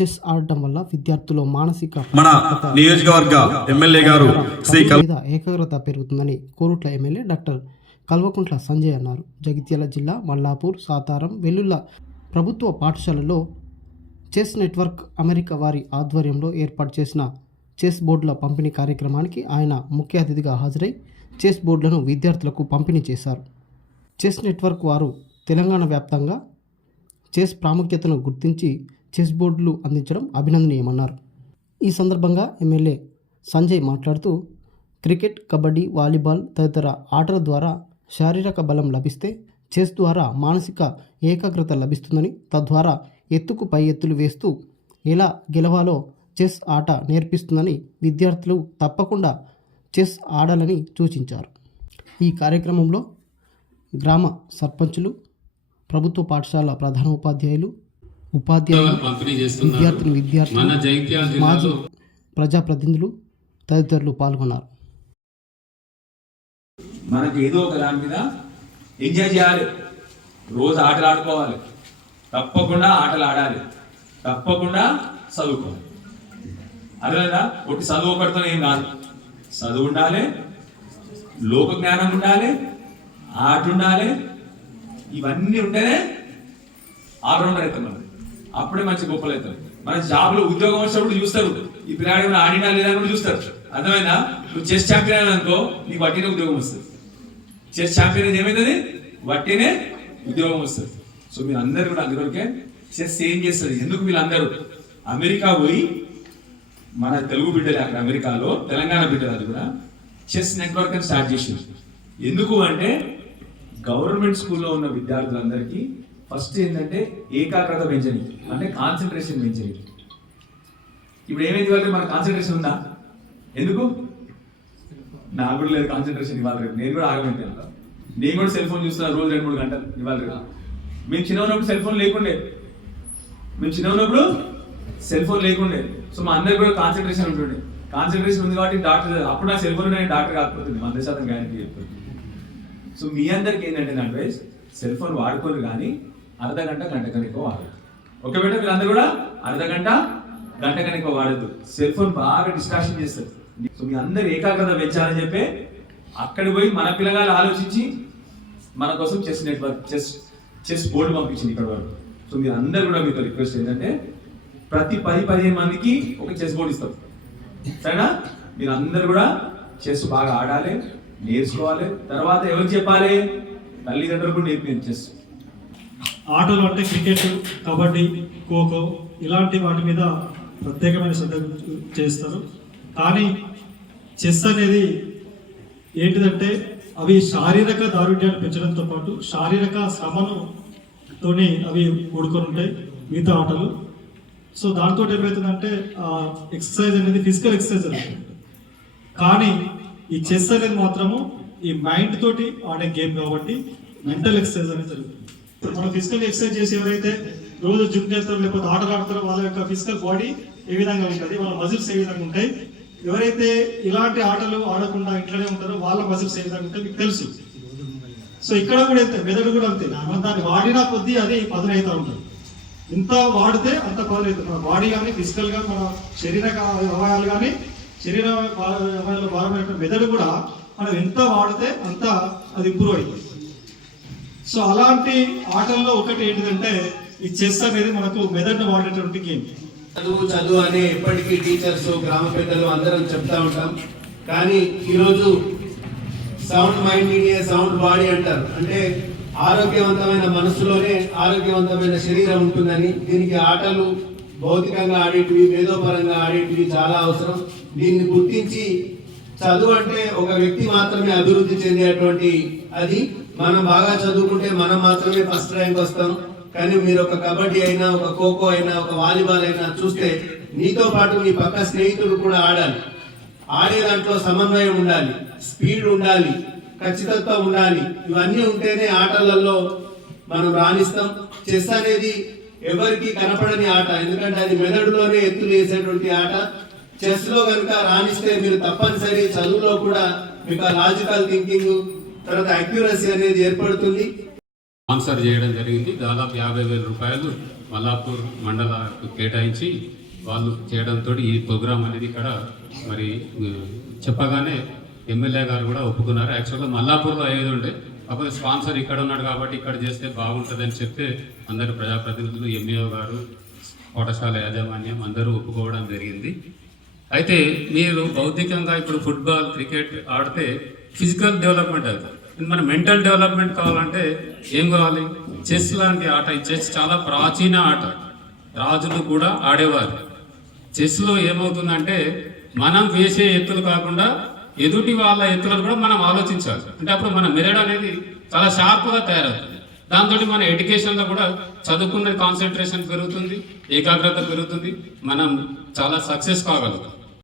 Chess ఆడటం వల్ల విద్యార్థుల్లో మానసిక మన నియోజకవర్గ ఎమ్మెల్యే గారు శ్రీ ఏకాగ్రత పెరుగుతుందని కోరుట్ల ఎమ్మెల్యే డాక్టర్ కల్వకుంట్ల సంజయ్ అన్నారు. జగిత్యాల జిల్లా మల్లాపూర్ సాతారం వెల్లుల్ల ప్రభుత్వ పాఠశాలలో చెస్ నెట్వర్క్ అమెరికా వారి ఆధ్వర్యంలో ఏర్పాటు చేసిన చెస్ బోర్డుల పంపిణీ కార్యక్రమానికి ఆయన ముఖ్య అతిథిగా హాజరై చెస్ బోర్డులను విద్యార్థులకు పంపిణీ చేశారు. చెస్ నెట్వర్క్ వారు తెలంగాణ వ్యాప్తంగా చెస్ ప్రాముఖ్యతను గుర్తించి చెస్ బోర్డులు అందించడం అభినందనీయమన్నారు. ఈ సందర్భంగా ఎమ్మెల్యే సంజయ్ మాట్లాడుతూ క్రికెట్ కబడ్డీ వాలీబాల్ తదితర ఆటల ద్వారా శారీరక బలం లభిస్తే చెస్ ద్వారా మానసిక ఏకాగ్రత లభిస్తుందని తద్వారా ఎత్తుకు పై ఎత్తులు వేస్తూ ఎలా గెలవాలో చెస్ ఆట నేర్పిస్తుందని విద్యార్థులు తప్పకుండా చెస్ ఆడాలని సూచించారు. ఈ కార్యక్రమంలో గ్రామ సర్పంచులు ప్రభుత్వ పాఠశాల ప్రధాన ఉపాధ్యాయులు విద్యార్థిని విద్యార్థులు మాజీ జిల్లాలో ప్రజాప్రతినిధులు తదితరులు పాల్గొన్నారు. మనకి ఏదో ఒక దాని మీద ఎంజాయ్ చేయాలి. రోజు ఆటలు ఆడుకోవాలి. తప్పకుండా ఆటలు ఆడాలి. తప్పకుండా చదువుకోవాలి. అదేనా ఒకటి చదువు ఒకటితో ఏం కాదు. చదువు ఉండాలి లోక జ్ఞానం ఉండాలి ఆట ఉండాలి. ఇవన్నీ ఉంటేనే ఆల్రౌండర్ అవుతాం మనం అప్పుడే మంచి గొప్పలు అవుతారు. మన జాబ్లో ఉద్యోగం వచ్చినప్పుడు చూస్తారు. ఈ పిల్లాడు ఏమైనా ఆడినా లేదా అని కూడా చూస్తారు. అర్థమైందా? నువ్వు చెస్ ఛాంపియన్ అనుకో నీకు వట్టినే ఉద్యోగం వస్తుంది. చెస్ ఛాంపియన్ అయితే ఏమైతుంది? వట్టినే ఉద్యోగం వస్తుంది. సో మీరు అందరు కూడా అందులోకే చెస్ ఏం చేస్తారు ఎందుకు వీళ్ళందరూ? అమెరికా పోయి మన తెలుగు బిడ్డలే అక్కడ అమెరికాలో తెలంగాణ బిడ్డలు అది కూడా చెస్ నెట్వర్క్ అని స్టార్ట్ చేసింది ఎందుకు అంటే గవర్నమెంట్ స్కూల్లో ఉన్న విద్యార్థులందరికీ ఫస్ట్ ఏంటంటే ఏకాగ్రత పెంచని అంటే కాన్సన్ట్రేషన్ పెంచని. ఇప్పుడు ఏమైంది వాళ్ళకి మన కాన్సన్ట్రేషన్ ఉందా? ఎందుకు? నాకు కూడా లేదు కాన్సన్ట్రేషన్ ఇవాళ రేపు. నేను కూడా ఆగమంటాను నేను కూడా సెల్ ఫోన్ చూస్తున్నాను రోజు రెండు మూడు గంటలు ఇవాళ రేపు. మేము చిన్న ఉన్నప్పుడు సెల్ ఫోన్ లేకుండే. మేము చిన్న ఉన్నప్పుడు సెల్ ఫోన్ లేకుండే. సో మా అందరికి కూడా కాన్సన్ట్రేషన్ ఉంటుండే. కాన్సన్ట్రేషన్ ఉంది కాబట్టి డాక్టర్ అప్పుడు నా సెల్ ఫోన్ నేను డాక్టర్ కాకపోతుంది వంద శాతం గ్యారంటీ చెప్తుంది. సో మీ అందరికి ఏంటంటే నా అడ్వైస్ సెల్ ఫోన్ వాడుకోరు కానీ అర్ధ గంట గంట కనుక వాడదు. ఓకే మీరు అందరు కూడా అర్ధ గంట గంట కనుక వాడద్దు సెల్ ఫోన్ బాగా డిస్కషన్ చేస్తారు సో మీ అందరు ఏకాగ్రత పెంచాలని చెప్పి అక్కడ పోయి మన పిల్లగాలు ఆలోచించి మన కోసం chess network chess chess board పంపించింది ఇక్కడ వరకు. సో మీరు అందరు కూడా మీతో రిక్వెస్ట్ ఏంటంటే ప్రతి పది పదిహేను మందికి ఒక చెస్ బోర్డు ఇస్తాం. సరేనా? మీరు అందరు కూడా చెస్ బాగా ఆడాలి నేర్చుకోవాలి. తర్వాత ఎవరు చెప్పాలి? తల్లిదండ్రులు కూడా నేర్పించాలి చెస్. ఆటలు అంటే క్రికెట్ కబడ్డీ ఖోఖో ఇలాంటి వాటి మీద ప్రత్యేకమైన శ్రద్ధ చేస్తారు. కానీ చెస్ అనేది ఏంటిదంటే అవి శారీరక దారుఢ్యాన్ని పెంచడంతో పాటు శారీరక శ్రమను తోని అవి కూడుకొని ఉంటాయి మిగతా ఆటలు. సో దాంతో ఏమవుతుందంటే ఎక్సర్సైజ్ అనేది ఫిజికల్ ఎక్సర్సైజ్ అనేది. కానీ ఈ చెస్ అనేది మాత్రము ఈ మైండ్ తోటి ఆడే గేమ్ కాబట్టి మెంటల్ ఎక్సర్సైజ్ అనేది జరుగుతుంది. మనం ఫిజికల్ ఎక్సర్సైజ్ చేసి ఎవరైతే రోజు జిమ్ చేస్తారో లేకపోతే ఆటలు ఆడతారో వాళ్ళ యొక్క ఫిజికల్ బాడీ ఏ విధంగా ఉంటుంది వాళ్ళ మజిల్స్ ఏ విధంగా ఉంటాయి ఎవరైతే ఇలాంటి ఆటలు ఆడకుండా ఇంట్లోనే ఉంటారో వాళ్ళ మజిల్స్ ఏ విధంగా ఉంటాయి మీకు తెలుసు. సో ఇక్కడ కూడా అంతే మెదడు కూడా అంతే. మనం దాన్ని వాడినా కొద్దీ అది పదునైతా ఉంటుంది. ఎంత వాడితే అంత పదునైతుంది మన బాడీ కానీ ఫిజికల్గా మన శరీర అవయాలు కానీ శరీర అవయాల భారమైన మెదడు కూడా మనం ఎంత వాడితే అంత అది ఇంప్రూవ్ అవుతుంది. సో అలాంటి ఆటల్లో ఒకటి ఏంటిదంటే ఈ చెస్ అనేది మనకు మెదడును వాడేటువంటి గేమ్. చదువు చదువు అనే ఎప్పటికీ టీచర్స్ గ్రామ పెద్దలు అందరం చెప్తా ఉంటాం. కానీ ఈరోజు sound mind a sound body అంటారు. అంటే ఆరోగ్యవంతమైన మనసులోనే ఆరోగ్యవంతమైన శరీరం ఉంటుందని దీనికి ఆటలు భౌతికంగా ఆడేటివి మేధోపరంగా ఆడేటివి చాలా అవసరం. దీన్ని గుర్తించి చదువు అంటే ఒక వ్యక్తి మాత్రమే అభివృద్ధి చెందేటువంటి అది. మనం బాగా చదువుకుంటే మనం మాత్రమే ఫస్ట్ ర్యాంక్ వస్తాం. కానీ మీరు ఒక కబడ్డీ అయినా ఒక ఖోఖో అయినా ఒక వాలీబాల్ అయినా చూస్తే నీతో పాటు నీ పక్క స్నేహితులు కూడా ఆడాలి. ఆడే దాంట్లో సమన్వయం ఉండాలి. స్పీడ్ ఉండాలి. ఖచ్చితత్వం ఉండాలి. ఇవన్నీ ఉంటేనే ఆటలలో మనం రాణిస్తాం. చెస్ అనేది ఎవరికి కనపడని ఆట. ఎందుకంటే అది మెదడులోనే ఎత్తులు వేసేటువంటి ఆట. చెస్లో కనుక రాణిస్తే మీరు తప్పనిసరి చదువులో కూడా మీకు లాజికల్ థింకింగ్ తర్వాత అక్యురసీ అనేది ఏర్పడుతుంది. స్పాన్సర్ చేయడం జరిగింది. దాదాపు యాభై వేల రూపాయలు మల్లాపూర్ మండలాలకు కేటాయించి వాళ్ళు చేయడంతో ఈ ప్రోగ్రాం అనేది ఇక్కడ మరి చెప్పగానే ఎమ్మెల్యే గారు కూడా ఒప్పుకున్నారు. యాక్చువల్గా మల్లాపూర్లో అయ్యేది ఉండే కాకపోతే స్పాన్సర్ ఇక్కడ ఉన్నాడు కాబట్టి ఇక్కడ చేస్తే బాగుంటుందని చెప్తే అందరు ప్రజాప్రతినిధులు ఎంఈఓ గారు పాఠశాల యాజమాన్యం అందరూ ఒప్పుకోవడం జరిగింది. అయితే మీరు భౌతికంగా ఇప్పుడు ఫుట్బాల్ క్రికెట్ ఆడితే ఫిజికల్ డెవలప్మెంట్ అవుతుంది మన మెంటల్ డెవలప్మెంట్ కావాలంటే ఏం కావాలి? చెస్ లాంటి ఆట. ఈ చెస్ చాలా ప్రాచీన ఆట. రాజులు కూడా ఆడేవారు. చెస్లో ఏమవుతుందంటే మనం వేసే ఎత్తులు కాకుండా ఎదుటి వాళ్ళ ఎత్తులను కూడా మనం ఆలోచించాలి. అంటే అప్పుడు మన మెరడ్ అనేది చాలా షార్ప్గా తయారవుతుంది. దాంతో మన ఎడ్యుకేషన్లో కూడా చదువుకున్న కాన్సన్ట్రేషన్ పెరుగుతుంది ఏకాగ్రత పెరుగుతుంది మనం చాలా సక్సెస్ కాగలుగుతాం.